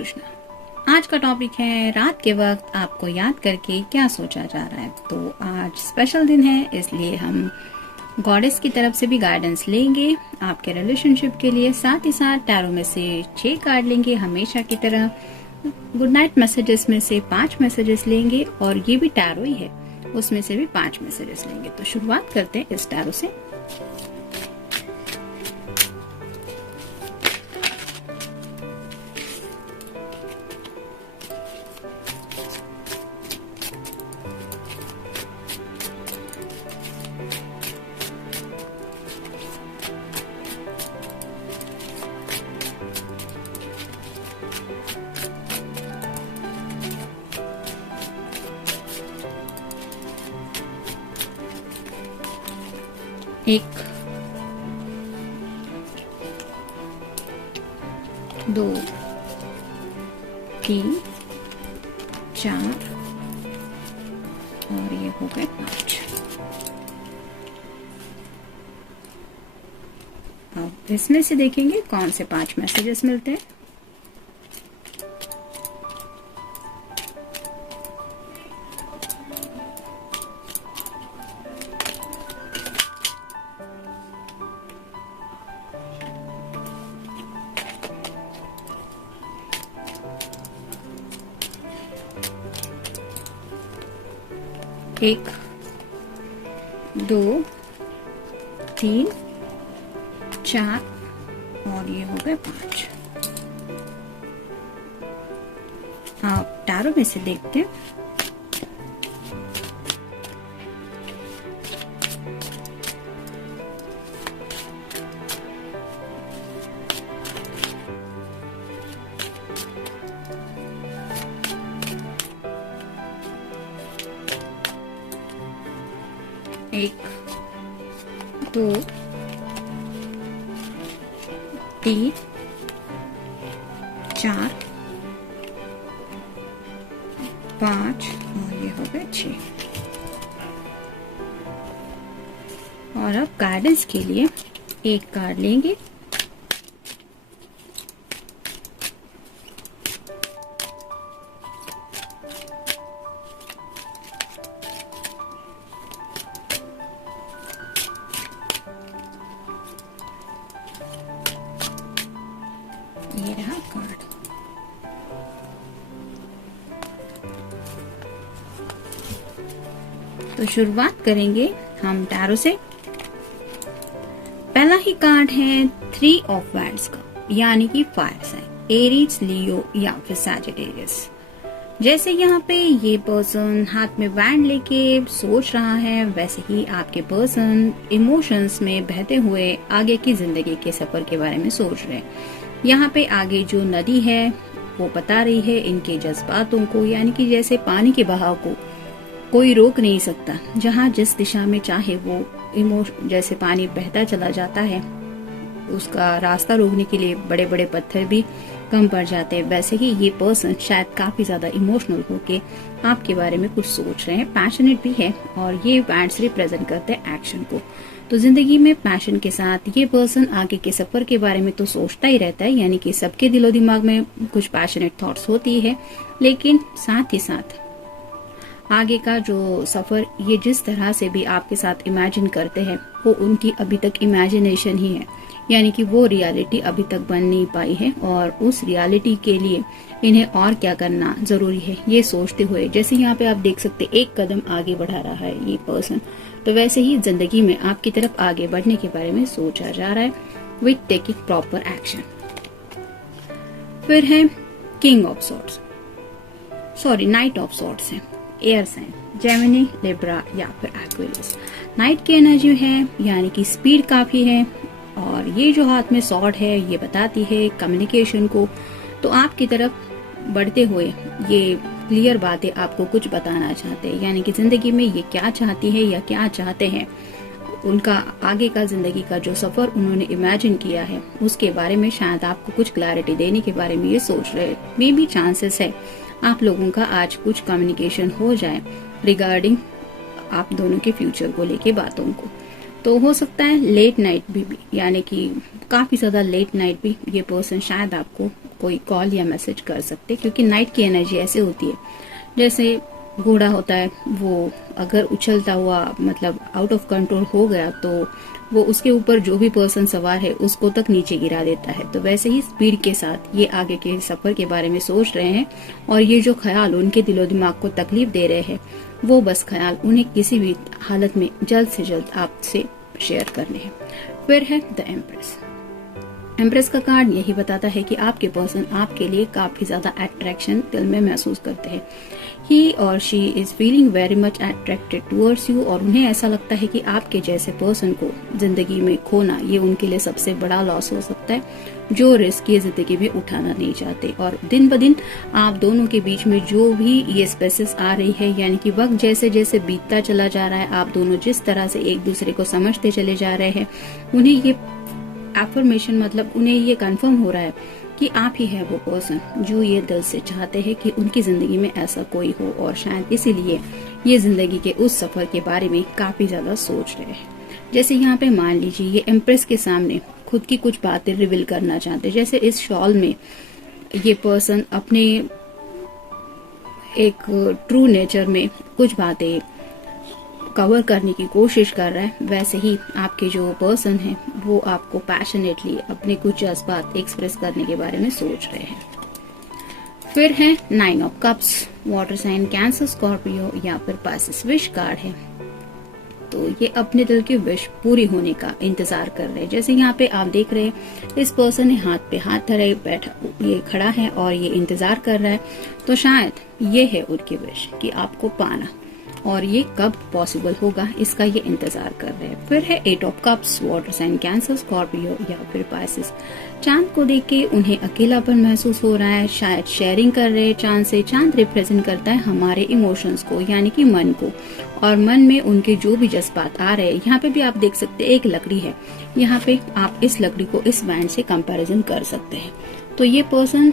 कृष्णा। आज का टॉपिक है रात के वक्त आपको याद करके क्या सोचा जा रहा है। तो आज स्पेशल दिन है, इसलिए हम गॉडेस की तरफ से भी गाइडेंस लेंगे आपके रिलेशनशिप के लिए। साथ ही साथ टैरो में से 6 कार्ड लेंगे हमेशा की तरह। गुड नाइट मैसेजेस में से 5 मैसेजेस लेंगे और ये भी टैरो ही है, उसमें से भी 5 मैसेजेस लेंगे। तो शुरुआत करते हैं इस टैरो से। एक, 2, 3, 4 और ये हो गए 5। अब इसमें से देखेंगे कौन से 5 मैसेजेस मिलते हैं। एक, 2, 3, 4 और ये हो गए 5। आप टैरो में से देखते हैं। एक, 2, 3, 4, 5 और ये हो गए 6। और अब गाइडेंस के लिए एक कार्ड लेंगे। ये रहा कार्ड। तो शुरुआत करेंगे हम टैरो से। पहला ही कार्ड है 3 ऑफ वैंड्स का, यानी कि फायर साइन, एरीज, लियो या फिर सैजिटेरियस। जैसे यहाँ पे ये पर्सन हाथ में वैंड लेके सोच रहा है, वैसे ही आपके पर्सन इमोशंस में बहते हुए आगे की जिंदगी के सफर के बारे में सोच रहे हैं। यहाँ पे आगे जो नदी है वो बता रही है इनके जज्बातों को, यानी कि जैसे पानी के बहाव को कोई रोक नहीं सकता। जहाँ जिस दिशा में चाहे वो जैसे पानी बहता चला जाता है, उसका रास्ता रोकने के लिए बड़े बड़े पत्थर भी कम पड़ जाते हैं। वैसे ही ये पर्सन शायद काफी ज्यादा इमोशनल होके आपके बारे में कुछ सोच रहे हैं, पैशनेट भी है और ये वैंड्स रिप्रेजेंट करते हैं एक्शन को। तो जिंदगी में पैशन के साथ ये पर्सन आगे के सफर के बारे में तो सोचता ही रहता है, यानी कि सबके दिलो दिमाग में कुछ पैशनेट थॉट्स होती है, लेकिन साथ ही साथ आगे का जो सफर ये जिस तरह से भी आपके साथ इमेजिन करते हैं वो उनकी अभी तक इमेजिनेशन ही है, यानी कि वो रियलिटी अभी तक बन नहीं पाई है और उस रियलिटी के लिए इन्हें और क्या करना जरूरी है ये सोचते हुए, जैसे यहाँ पे आप देख सकते एक कदम आगे बढ़ा रहा है ये पर्सन, तो वैसे ही जिंदगी में आपकी तरफ आगे बढ़ने के बारे में सोचा जा रहा है विथ टेकिंग प्रॉपर एक्शन। फिर है king of swords, sorry night of swords है, एयर साइन, जेमिनी, लिब्रा या फिर एक्वेरियस। नाइट की एनर्जी है, यानी कि स्पीड काफी है और ये जो हाथ में सॉर्ड है ये बताती है कम्युनिकेशन को। तो आपकी तरफ बढ़ते हुए ये क्लियर बातें आपको कुछ बताना चाहते हैं, यानी कि जिंदगी में ये क्या चाहती है या क्या चाहते हैं, उनका आगे का जिंदगी का जो सफर उन्होंने इमेजिन किया है उसके बारे में शायद आपको कुछ क्लैरिटी देने के बारे में ये सोच रहे हैं। मे बी चांसेस है आप लोगों का आज कुछ कम्युनिकेशन हो जाए रिगार्डिंग आप दोनों के फ्यूचर को लेके बातों को। तो हो सकता है लेट नाइट भी यानी कि काफी ज्यादा लेट नाइट भी ये पर्सन शायद आपको कोई कॉल या मैसेज कर सकते, क्योंकि नाइट की एनर्जी ऐसे होती है जैसे घोड़ा होता है, वो अगर उछलता हुआ मतलब आउट ऑफ कंट्रोल हो गया तो वो उसके ऊपर जो भी पर्सन सवार है उसको तक नीचे गिरा देता है। तो वैसे ही स्पीड के साथ ये आगे के सफर के बारे में सोच रहे हैं, और ये जो ख्याल उनके दिलो दिमाग को तकलीफ दे रहे हैं वो बस ख्याल उन्हें किसी भी हालत में जल्द से जल्द आपसे शेयर करने हैं। फिर है द एम्प्रेस। एम्प्रेस का कार्ड यही बताता है कि आपके पर्सन आपके लिए काफी ज्यादा अट्रैक्शन दिल में महसूस करते हैं। ही और she is feeling very much attracted towards you, और उन्हें ऐसा लगता है कि आपके जैसे पर्सन को जिंदगी में खोना ये उनके लिए सबसे बड़ा लॉस हो सकता है, जो रिस्क ये जिंदगी में उठाना नहीं चाहते। और दिन ब दिन आप दोनों के बीच में जो भी ये स्पेसेस आ रही है, यानी कि वक्त जैसे जैसे बीतता चला जा रहा है, आप दोनों जिस तरह से एक दूसरे को समझते चले जा रहे हैं, उन्हें ये एफर्मेशन मतलब उन्हें ये कंफर्म हो रहा है कि आप ही है वो पर्सन जो ये दिल से चाहते हैं कि उनकी जिंदगी में ऐसा कोई हो, और शायद इसीलिए ये जिंदगी के उस सफर के बारे में काफी ज्यादा सोच रहे हैं। जैसे यहाँ पे मान लीजिए ये एम्प्रेस के सामने खुद की कुछ बातें रिवील करना चाहते हैं। जैसे इस शॉल में ये पर्सन अपने एक ट्रू नेचर में कुछ बातें कवर करने की कोशिश कर रहा है, वैसे ही आपके जो पर्सन है वो आपको पैशनेटली अपने कुछ जज्बात एक्सप्रेस करने के बारे में सोच रहे हैं। फिर है 9 of cups. Water sign Cancer, Scorpio या फिर पाइसेस विश कार्ड है। तो ये अपने दिल की विश पूरी होने का इंतजार कर रहे हैं। जैसे यहाँ पे आप देख रहे हैं इस पर्सन ने हाथ पे हाथ धरे बैठा, ये खड़ा है और ये इंतजार कर रहा है। तो शायद ये है उनकी विश कि आपको पाना, और ये कब पॉसिबल होगा इसका ये इंतजार कर रहे हैं। फिर है 8 of cups. Water sign Cancer, Scorpio या फिर पाइसेस। चांद को देख के उन्हें अकेलापन महसूस हो रहा है, शायद शेयरिंग कर रहे हैं चांद से। चांद रिप्रेजेंट करता है हमारे इमोशंस को, यानी कि मन को, और मन में उनके जो भी जज्बात आ रहे हैं। यहाँ पे भी आप देख सकते हैं एक लकड़ी है, यहाँ पे आप इस लकड़ी को इस बैंड से कंपैरिजन कर सकते हैं। तो ये पर्सन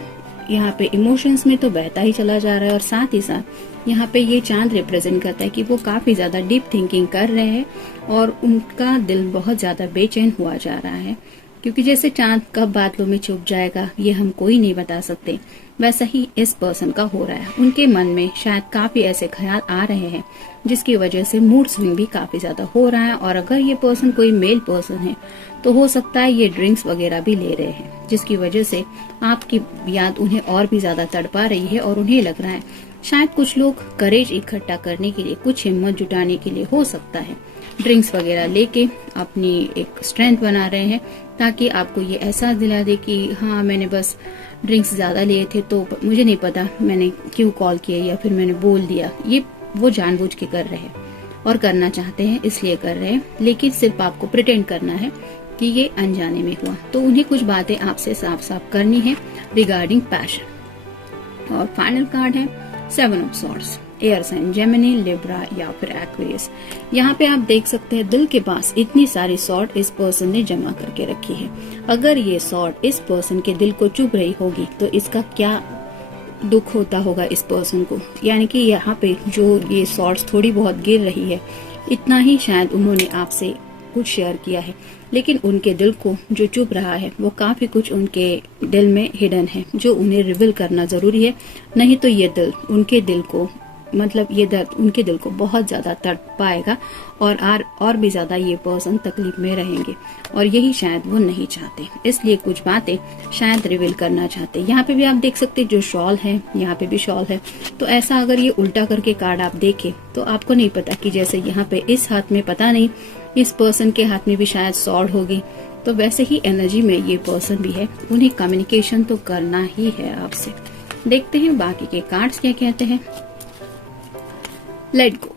यहाँ पे इमोशंस में तो बहता ही चला जा रहा है, और साथ ही साथ यहाँ पे ये चांद रिप्रेजेंट करता है कि वो काफी ज्यादा डीप थिंकिंग कर रहे हैं, और उनका दिल बहुत ज्यादा बेचैन हुआ जा रहा है, क्योंकि जैसे चांद कब बादलों में छुप जाएगा ये हम कोई नहीं बता सकते, वैसा ही इस पर्सन का हो रहा है। उनके मन में शायद काफी ऐसे ख्याल आ रहे हैं जिसकी वजह से मूड स्विंग भी काफी ज्यादा हो रहा है। और अगर ये पर्सन कोई मेल पर्सन है तो हो सकता है ये ड्रिंक्स वगैरह भी ले रहे हैं, जिसकी वजह से आपकी याद उन्हें और भी ज्यादा तड़पा रही है, और उन्हें लग रहा है शायद कुछ लोग करेज इकट्ठा करने के लिए, कुछ हिम्मत जुटाने के लिए हो सकता है ड्रिंक्स वगैरह लेके अपनी एक स्ट्रेंथ बना रहे हैं, ताकि आपको ये एहसास दिला दे कि हाँ मैंने बस ड्रिंक्स ज्यादा लिए थे तो मुझे नहीं पता मैंने क्यों कॉल किया या फिर मैंने बोल दिया। ये वो जानबूझ के कर रहे हैं और करना चाहते हैं इसलिए कर रहे हैं, लेकिन सिर्फ आपको प्रिटेंड करना है कि ये अनजाने में हुआ। तो उन्हें कुछ बातें आपसे साफ साफ करनी है रिगार्डिंग पैशन। और फाइनल कार्ड है 7 of swords. Air sign Gemini, Libra या फिर एक्वेरियस। यहाँ पे आप देख सकते हैं दिल के पास इतनी सारी सॉर्ड इस पर्सन ने जमा करके रखी है। अगर ये सॉर्ड इस पर्सन के दिल को चुभ रही होगी तो इसका क्या दुख होता होगा इस पर्सन को। यानी कि यहाँ पे जो ये सॉर्ड्स थोड़ी बहुत गिर रही है, इतना ही शायद उन्होंने आपसे कुछ शेयर किया है, लेकिन उनके दिल को जो चुभ रहा है वो काफी कुछ उनके दिल में हिडन है, जो उन्हें रिवील करना जरूरी है। नहीं तो ये दिल उनके दिल को मतलब ये दर्द उनके दिल को बहुत ज्यादा तड़प पाएगा, और भी ज्यादा ये पर्सन तकलीफ में रहेंगे, और यही शायद वो नहीं चाहते। इसलिए कुछ बातें शायद रिवील करना चाहते। यहाँ पे भी आप देख सकते जो शॉल है, यहाँ पे भी शॉल है। तो ऐसा अगर ये उल्टा करके कार्ड आप देखें तो आपको नहीं पता कि जैसे यहाँ पे इस हाथ में पता नहीं इस पर्सन के हाथ में भी शायद सॉर्ड होगी, तो वैसे ही एनर्जी में ये पर्सन भी है। उन्हें कम्युनिकेशन तो करना ही है आपसे। देखते हैं बाकी के कार्ड्स क्या कहते हैं। Let go.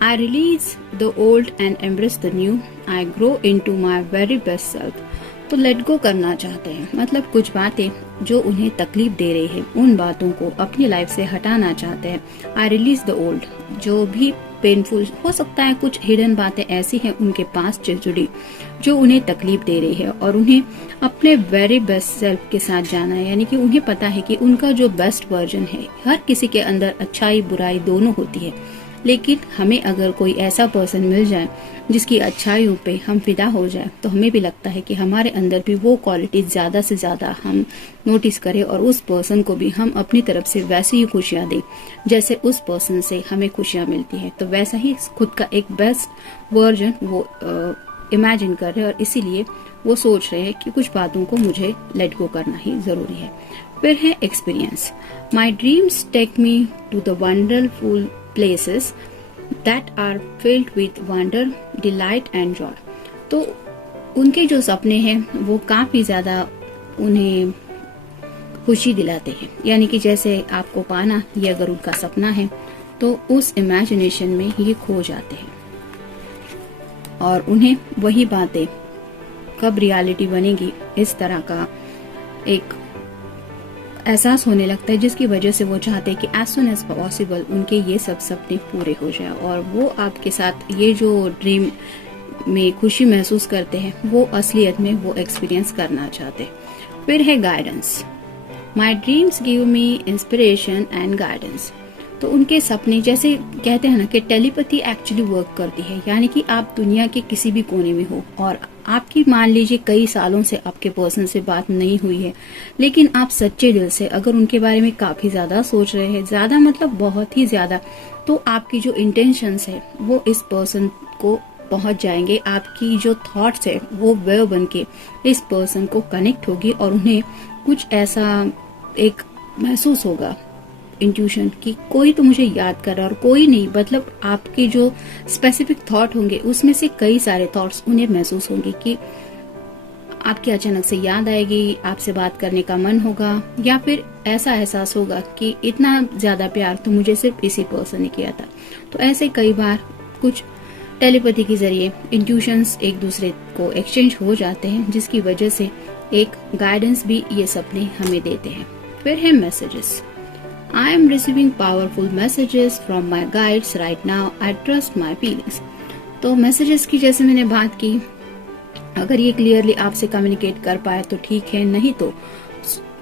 I release the old and embrace the new. I grow into my very best self. तो लेट गो करना चाहते हैं, मतलब कुछ बातें जो उन्हें तकलीफ दे रही है उन बातों को अपनी लाइफ से हटाना चाहते हैं। आई रिलीज द ओल्ड, जो भी पेनफुल हो सकता है, कुछ हिडन बातें ऐसी हैं उनके पास से जुड़ी जो उन्हें तकलीफ दे रही है, और उन्हें अपने वेरी बेस्ट सेल्फ के साथ जाना है। यानी कि उन्हें पता है कि उनका जो बेस्ट वर्जन है, हर किसी के अंदर अच्छाई बुराई दोनों होती है, लेकिन हमें अगर कोई ऐसा पर्सन मिल जाए जिसकी अच्छाइयों पे हम फिदा हो जाए, तो हमें भी लगता है कि हमारे अंदर भी वो क्वालिटी ज्यादा से ज्यादा हम नोटिस करें और उस पर्सन को भी हम अपनी तरफ से वैसी ही खुशियां दें जैसे उस पर्सन से हमें खुशियां मिलती है। तो वैसा ही खुद का एक बेस्ट वर्जन वो इमेजिन कर रहे हैं और इसीलिए वो सोच रहे हैं कि कुछ बातों को मुझे लेट गो करना ही जरूरी है। फिर है experience. My dreams take me to the wonderful places that are filled with wonder, delight and joy. तो उनके जो सपने हैं वो काफी ज्यादा उन्हें खुशी दिलाते हैं, यानी कि जैसे आपको पाना ये अगर उनका सपना है तो उस इमेजिनेशन में ये खो जाते हैं और उन्हें वही बातें कब रियलिटी बनेगी इस तरह का एक एहसास होने लगता है, जिसकी वजह से वो चाहते हैं कि एज सुन एज पॉसिबल उनके ये सब सपने पूरे हो जाए और वो आपके साथ ये जो ड्रीम में खुशी महसूस करते हैं वो असलियत में वो एक्सपीरियंस करना चाहते हैं। फिर है guidance. My dreams give me inspiration and guidance. तो उनके सपने, जैसे कहते हैं ना कि टेलीपैथी एक्चुअली वर्क करती है, यानी कि आप दुनिया के किसी भी कोने में हो और आपकी मान लीजिए कई सालों से आपके पर्सन से बात नहीं हुई है, लेकिन आप सच्चे दिल से अगर उनके बारे में काफी ज्यादा सोच रहे हैं, ज्यादा मतलब बहुत ही ज्यादा, तो आपकी जो इंटेंशंस है वो इस पर्सन को पहुंच जाएंगे। आपकी जो थॉट्स है वो वेव बन के इस पर्सन को कनेक्ट होगी और उन्हें कुछ ऐसा एक महसूस होगा इंट्यूशन कि कोई तो मुझे याद कर रहा है और कोई नहीं, मतलब आपके जो स्पेसिफिक थॉट होंगे उसमें से कई सारे थॉट्स उन्हें महसूस होंगे कि आपकी अचानक से याद आएगी, आपसे बात करने का मन होगा या फिर ऐसा एहसास होगा कि इतना ज्यादा प्यार तो मुझे सिर्फ इसी पर्सन ने किया था। तो ऐसे कई बार कुछ टेलीपैथी के जरिए इंट्यूशंस एक दूसरे को एक्सचेंज हो जाते हैं, जिसकी वजह से एक गाइडेंस भी ये सपने हमें देते हैं। फिर है messages. I am receiving powerful messages from my guides right now. I trust my feelings. तो मैसेजेस की जैसे मैंने बात की, अगर ये क्लियरली आपसे कम्युनिकेट कर पाए तो ठीक है, नहीं तो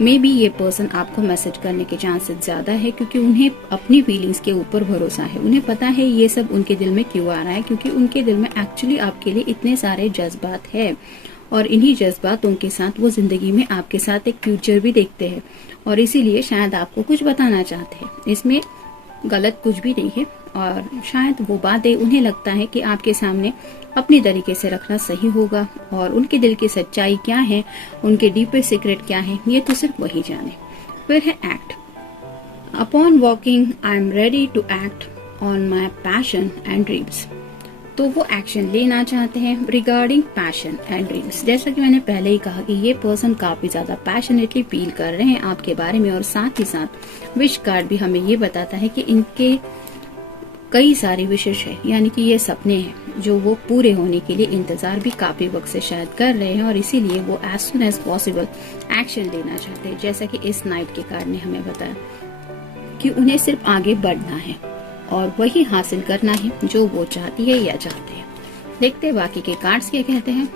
मे बी ये पर्सन आपको मैसेज करने के चांसेस ज्यादा है, क्योंकि उन्हें अपनी फीलिंग्स के ऊपर भरोसा है। उन्हें पता है ये सब उनके दिल में क्यों आ रहा है, क्योंकि उनके दिल में एक्चुअली आपके लिए इतने सारे जज्बात है और इन्हीं जज्बातों के साथ वो जिंदगी में आपके साथ एक फ्यूचर भी देखते हैं और इसीलिए शायद आपको कुछ बताना चाहते हैं। इसमें गलत कुछ भी नहीं है और शायद वो बातें उन्हें लगता है कि आपके सामने अपनी तरीके से रखना सही होगा और उनके दिल की सच्चाई क्या है, उनके डीपेस्ट सीक्रेट क्या है, ये तो सिर्फ वही जाने। फिर है act. Upon walking I am ready to act on my passion and dreams. तो वो एक्शन लेना चाहते हैं रिगार्डिंग पैशन एंड ड्रीम्स। जैसा कि मैंने पहले ही कहा कि ये पर्सन काफी ज्यादा पैशनेटली फील कर रहे हैं आपके बारे में और साथ ही साथ विश कार्ड भी हमें ये बताता है कि इनके कई सारे विशेष है, यानी कि ये सपने हैं जो वो पूरे होने के लिए इंतजार भी काफी वक्त से शायद कर रहे हैं और इसीलिए वो as soon as possible action लेना चाहते हैं। जैसा कि इस नाइट के कार्ड ने हमें बताया कि उन्हें सिर्फ आगे बढ़ना है और वही हासिल करना है जो वो चाहती है या चाहते हैं। देखते हैं बाकी के कार्ड्स क्या कहते हैं।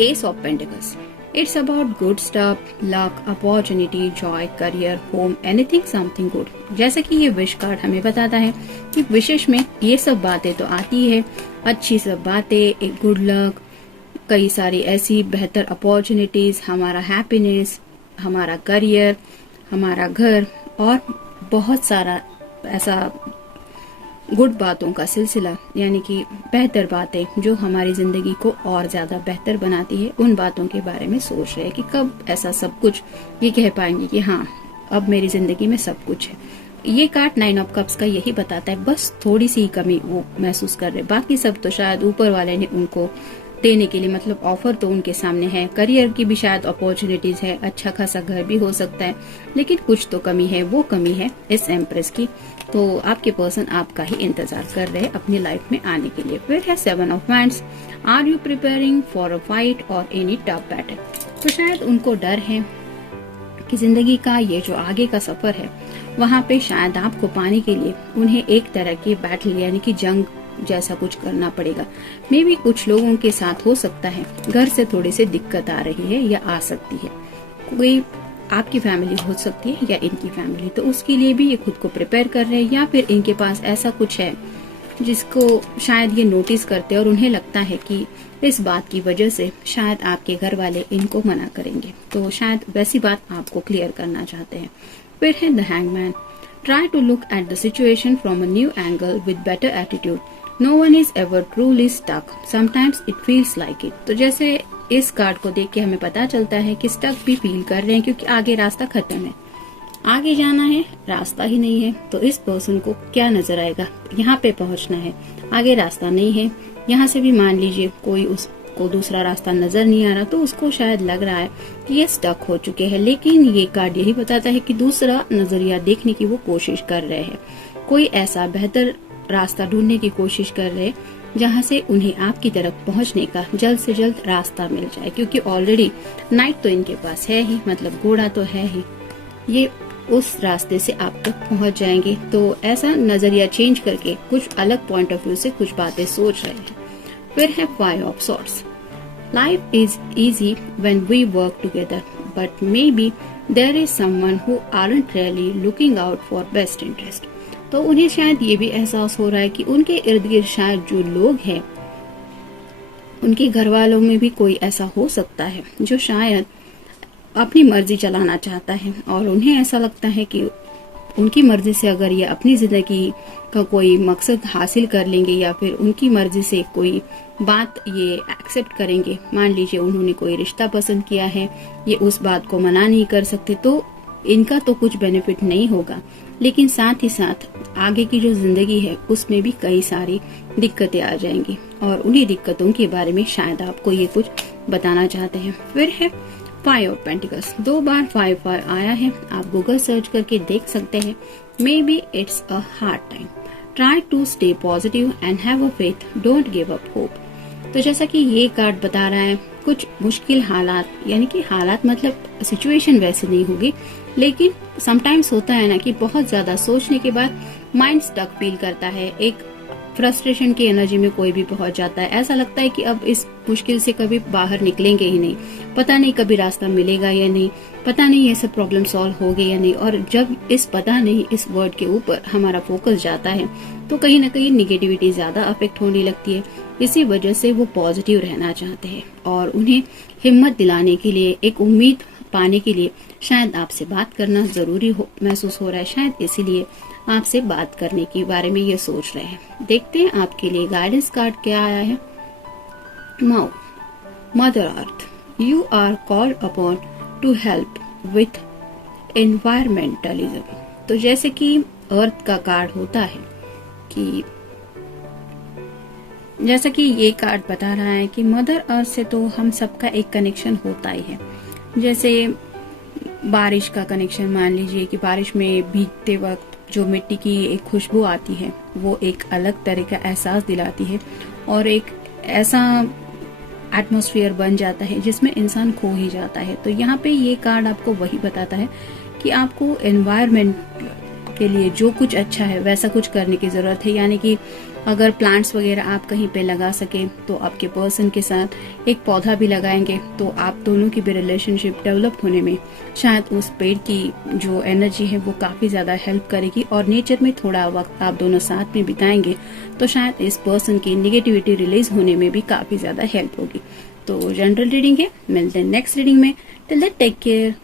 S of pentacles. It's about good stuff, luck, opportunity, Joy, career, home, anything something good. जैसा कि ये विश कार्ड हमें बताता है कि विशेष में ये सब बातें तो आती है, अच्छी सब बातें, एक गुड लक, कई सारी ऐसी बेहतर अपॉर्चुनिटीज, हमारा हैप्पीनेस, हमारा करियर, हमारा घर और बहुत सारा ऐसा गुड बातों का सिलसिला, यानी कि बेहतर बातें जो हमारी जिंदगी को और ज्यादा बेहतर बनाती है। उन बातों के बारे में सोच रहे हैं कि कब ऐसा सब कुछ ये कह पाएंगे कि हाँ अब मेरी जिंदगी में सब कुछ है। ये कार्ड 9 ऑफ कप्स का यही बताता है, बस थोड़ी सी कमी वो महसूस कर रहे, बाकी सब तो शायद ऊपर वाले ने उनको देने के लिए, मतलब ऑफर तो उनके सामने है, करियर की भी शायद अपॉर्चुनिटीज है, अच्छा खासा घर भी हो सकता है, लेकिन कुछ तो कमी है, वो कमी है इस एम्प्रेस की। तो आपके पर्सन आपका ही इंतजार कर रहे हैं अपनी लाइफ में आने के लिए। फिर है 7 of wands. Are you preparing for a fight or any tough battle. तो शायद उनको डर है कि जिंदगी का ये जो आगे का सफर है वहाँ पे शायद आपको पाने के लिए उन्हें एक तरह की बैटल यानी कि जंग जैसा कुछ करना पड़ेगा। मे भी कुछ लोगों के साथ हो सकता है घर से थोड़ी सी दिक्कत आ रही है या आ सकती है, कोई आपकी फैमिली हो सकती है या इनकी फैमिली, तो उसके लिए भी ये खुद को प्रिपेयर कर रहे हैं, या फिर इनके पास ऐसा कुछ है जिसको शायद ये नोटिस करते हैं और उन्हें लगता है कि इस बात की वजह से शायद आपके घर वाले इनको मना करेंगे, तो शायद वैसी बात आपको क्लियर करना चाहते हैं। फिर है the hangman. Try to look at the situation from a new angle with better attitude. No one is ever truly stuck, sometimes it feels like it. तो जैसे इस कार्ड को देख के हमें पता चलता है कि स्टक भी फील कर रहे हैं, क्योंकि आगे रास्ता खत्म है, आगे जाना है, रास्ता ही नहीं है। तो इस पर्सन को क्या नजर आएगा, यहाँ पे पहुंचना है, आगे रास्ता नहीं है। यहाँ से भी मान लीजिए कोई उसको दूसरा रास्ता नजर नहीं आ रहा, तो उसको शायद लग रहा है कि ये स्टक हो चुके हैं। लेकिन ये कार्ड यही बताता है कि दूसरा नजरिया देखने की वो कोशिश कर रहे हैं, कोई ऐसा बेहतर रास्ता ढूंढने की कोशिश कर रहे हैं जहाँ से उन्हें आपकी तरफ पहुंचने का जल्द से जल्द रास्ता मिल जाए, क्योंकि ऑलरेडी नाइट तो इनके पास है ही, मतलब घोड़ा तो है ही, ये उस रास्ते से आप तक पहुंच जाएंगे। तो ऐसा नजरिया चेंज करके कुछ अलग पॉइंट ऑफ व्यू से कुछ बातें सोच रहे हैं। फिर है five of swords. Life is easy when we work together, but maybe there is someone who aren't really looking out for best interest. तो उन्हें शायद ये भी एहसास हो रहा है कि उनके इर्द गिर्द शायद जो लोग हैं, उनके घर वालों में भी कोई ऐसा हो सकता है जो शायद अपनी मर्जी चलाना चाहता है, और उन्हें ऐसा लगता है कि उनकी मर्जी से अगर ये अपनी जिंदगी का कोई मकसद हासिल कर लेंगे, या फिर उनकी मर्जी से कोई बात ये एक्सेप्ट करेंगे, मान लीजिए उन्होंने कोई रिश्ता पसंद किया है, ये उस बात को मना नहीं कर सकते, तो इनका तो कुछ बेनिफिट नहीं होगा, लेकिन साथ ही साथ आगे की जो जिंदगी है उसमें भी कई सारी दिक्कतें आ जाएंगी, और उन्हीं दिक्कतों के बारे में शायद आपको ये कुछ बताना चाहते हैं। फिर है फाइव ऑफ पेंटिकल्स। 2 बार 5 आया है, आप गूगल सर्च करके देख सकते हैं। Maybe it's a hard time, try to stay positive and have a faith, don't give up hope. तो जैसा कि ये कार्ड बता रहा है, कुछ मुश्किल हालात, यानी कि हालात मतलब सिचुएशन वैसे नहीं होगी, लेकिन समटाइम्स होता है ना कि बहुत ज्यादा सोचने के बाद माइंड स्टक फील करता है, एक फ्रस्ट्रेशन की एनर्जी में कोई भी पहुंच जाता है। ऐसा लगता है कि अब इस मुश्किल से कभी बाहर निकलेंगे ही नहीं, पता नहीं कभी रास्ता मिलेगा या नहीं, पता नहीं ये सब प्रॉब्लम सॉल्व होगी या नहीं। और जब इस पता नहीं इस वर्ड के ऊपर हमारा फोकस जाता है तो कहीं ना कहीं निगेटिविटी ज्यादा अफेक्ट होने लगती है। इसी वजह से वो पॉजिटिव रहना चाहते हैं, और उन्हें हिम्मत दिलाने के लिए, एक उम्मीद पाने के लिए शायद आपसे बात करना जरूरी महसूस हो रहा है, शायद इसीलिए आपसे बात करने के बारे में ये सोच रहे हैं। देखते हैं आपके लिए गाइडेंस कार्ड क्या आया है। Mao, mother earth, you are called upon to help with environmentalism. तो जैसे कि अर्थ का कार्ड होता है कि जैसा कि ये कार्ड बता रहा है कि मदर अर्थ से तो हम सबका एक कनेक्शन होता ही है। जैसे बारिश का कनेक्शन, मान लीजिए कि बारिश में भीगते वक्त जो मिट्टी की एक खुशबू आती है वो एक अलग तरह का एहसास दिलाती है, और एक ऐसा एटमॉस्फेयर बन जाता है जिसमें इंसान खो ही जाता है। तो यहाँ पे ये कार्ड आपको वही बताता है कि आपको एनवायरनमेंट के लिए जो कुछ अच्छा है वैसा कुछ करने की जरूरत है। यानी कि अगर प्लांट्स वगैरह आप कहीं पे लगा सके तो आपके पर्सन के साथ एक पौधा भी लगाएंगे तो आप दोनों की भी रिलेशनशिप डेवलप होने में शायद उस पेड़ की जो एनर्जी है वो काफी ज्यादा हेल्प करेगी। और नेचर में थोड़ा वक्त आप दोनों साथ में बिताएंगे तो शायद इस पर्सन की निगेटिविटी रिलीज होने में भी काफी ज्यादा हेल्प होगी। तो जनरल रीडिंग है, मिलते हैं नेक्स्ट रीडिंग में। Till then take care.